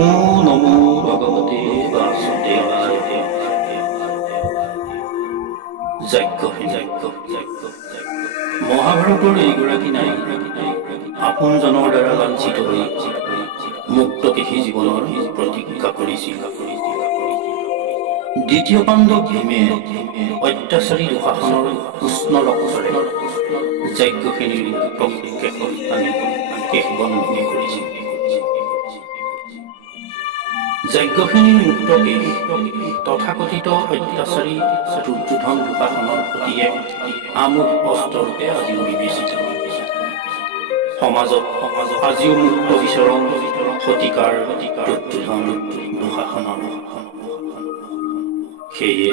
ওম নমো ভগৱতে বাসুদেৱায়। মহাভাৰতৰ এইগৰাকী নাৰী আপোনজনৰ দ্বাৰা লাঞ্ছিত হৈ মুক্তকেশী জীৱনৰ প্ৰতিজ্ঞা কৰিছিল। দ্বিতীয় পাণ্ডৱ ভীমে অত্যাচাৰী দুঃশাসনৰ উষ্ণ ৰক্তৰে যজ্ঞখিনিৰ শেষত আনি শেষবন্ধনী কৰিছিল। যজ্ঞখিনিৰ মুক্ত কেশ তথাকথিত অত্যাচাৰী দুৰ্যোধন দুঃশাসনৰ প্ৰতি এক আমোদ অস্ত্ৰৰূপে আজিও বিবেচিত। সমাজত আজিও মুক্ত বিচৰণ শতিকাৰ দুৰ্যোধন দুঃশাসনৰ। সেয়ে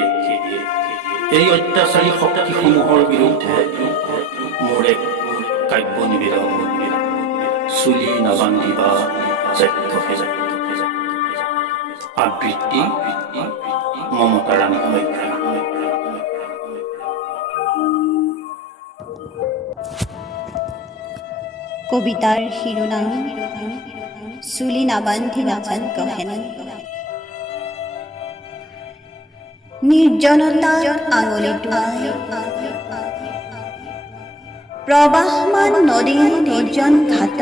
এই অত্যাচাৰী শক্তিসমূহৰ বিৰুদ্ধে মোৰ এক কাব্য নিবেদন, চুলি নাবান্ধিবা যজ্ঞহে। আবৃত্তি মমতা ৰাণী শইকীয়া। কবিতাৰ শিৰোনাম চুলি নাবান্ধিবা যজ্ঞহে। নিৰ্জনতাত আঙুলি টোৱাই প্ৰবাহমান নদীৰ নিৰ্জন ঘাট,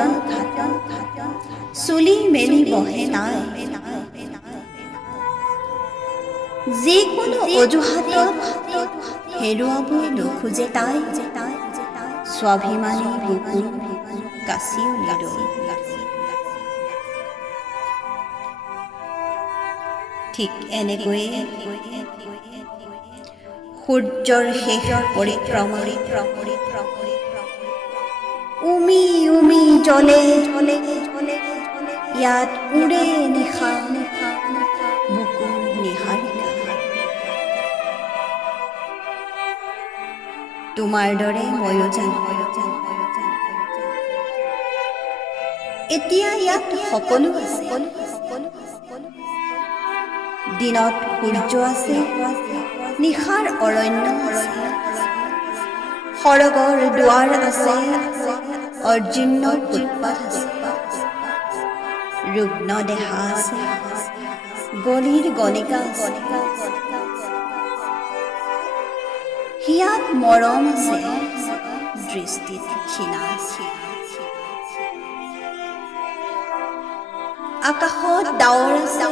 চুলি মেলি বহে তাই। যিকোনো অজুহাতত হেৰুৱাব নোখোজে তাই, স্বাভিমানী বুকু কাচিও নিদৈ। ঠিক এনেকৈয়ে সূৰ্যৰ শেষ পৰিক্ৰমা উমি উমি জ্বলে, ইয়াত উৰে নিশা বুকুৰ নিহাৰিকা। তোমাৰ দৰে ময়ো জানো এতিয়া ইয়াত সকলো আছে। দিনত সূৰ্য আছে, নিশাৰ অৰণ্য আছে, সৰগৰ দুৱাৰ আছে, অৰ্জুন্য ফুটপাথ আছে, ৰুগ্ন দেহা আছে, গলিৰ গণিকা আছে, হিয়াত মৰম আছে, দৃষ্টিত ক্ষীণা আছে। আকাশত ডাৱৰ আছে,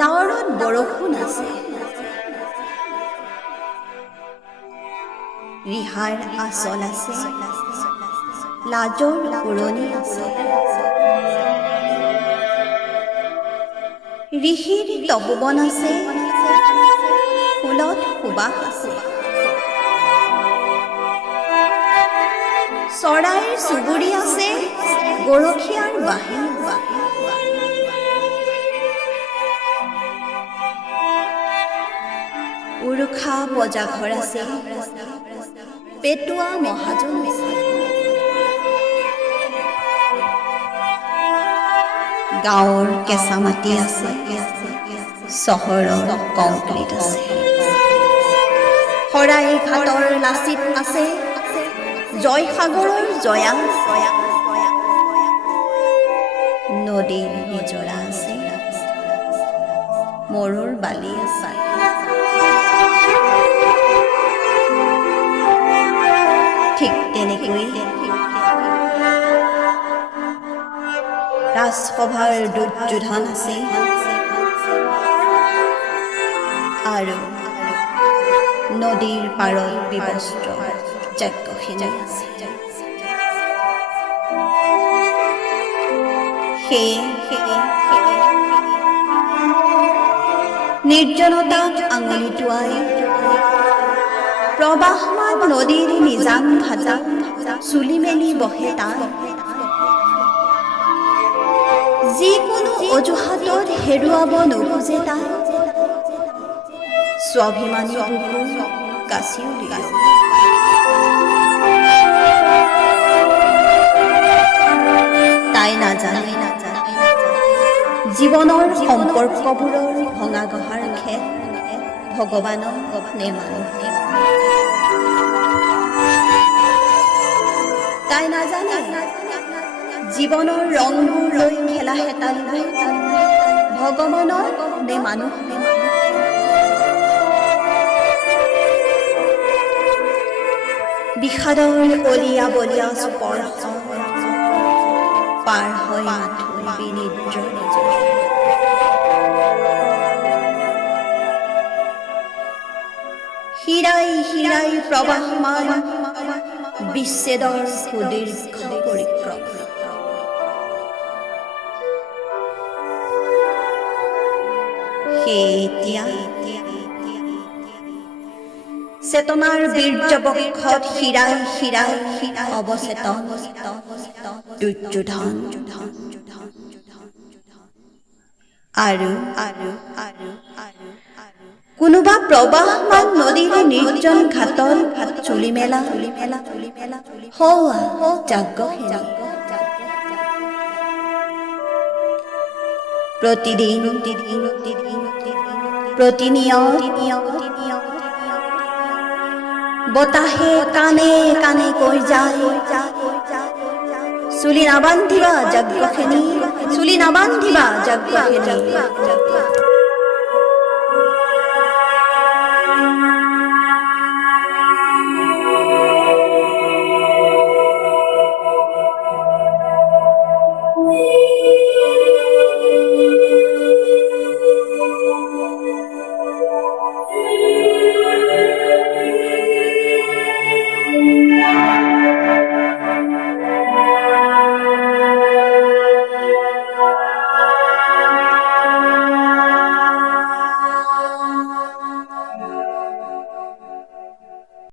ডাৱৰত বৰষুণ আছে, ৰিহাৰ আচল আছে, লাজৰ পুৰণি আছে, ঋষিৰ তপোবন আছে, ফুলত সুবাস আছে, চৰাইৰ চুবুৰি আছে, গৰখীয়াৰ বাঁহী। উৰুখা বজাঘৰ আছে, পেটুৱা মহাজন আছে, গাঁৱৰ কেঁচা মাটি আছে, চহৰৰ কংক্ৰিট আছে, শৰাই ঘাটৰ লাচিত আছে, জয়সাগৰৰ জয়া, নদীৰ নিজৰা আছে, মৰুৰ বালি আছে। ঠিক তেনেকৈ ৰাজসভাৰ দুৰ্যোধন আছে আৰু নদীৰ পাৰত বিবস্ত্ৰ যজ্ঞখিনি আছে। সেয়ে নিৰ্জনতাত আঙুলি টোৱাই প্ৰবাহমান নদীৰ নিজান ঘাটত চুলি মেলি বহে তাই। যিকোনো অজুহাতত হেৰুৱাব নোখোজে তাই, স্বাভিমানী বুকু কাচিও দিলে। তাই নাজানে জীৱনৰ সম্পৰ্কবোৰৰ ভঙা গঢ়াৰ খেল ভগৱানক নে মানুহে। তাই নাজানে জীৱনৰ ৰংবোৰ লৈ খেলা হেতাল ভগৱানৰ নে মানুহ বিষাদৰ অলিয়া বলিয়া স্পৰ্শ পাৰ হৈ মাথোঁ বিনিদ্ৰ হীৰাই হীৰাই প্ৰবাহমান বিচ্ছেদৰ সুদীৰ্ঘ পৰিক্ৰম এতিয়া চেতনাৰ বীৰ্যবক্ষত হীৰাই হীৰাই অৱচেতন দুৰ্যোধন আৰু কোনোবা প্ৰবাহমান নদীৰে নিৰ্জন ঘাটল চুলি মেলা হৌৱা যাজ্ঞসেনী প্ৰতিদিন প্ৰতিনিয়ত বতাহে কাণে কাণে কৈ যায় চুলি নাবান্ধিবা যাজ্ঞসেনী চুলি নাবান্ধিবা যাজ্ঞসেনী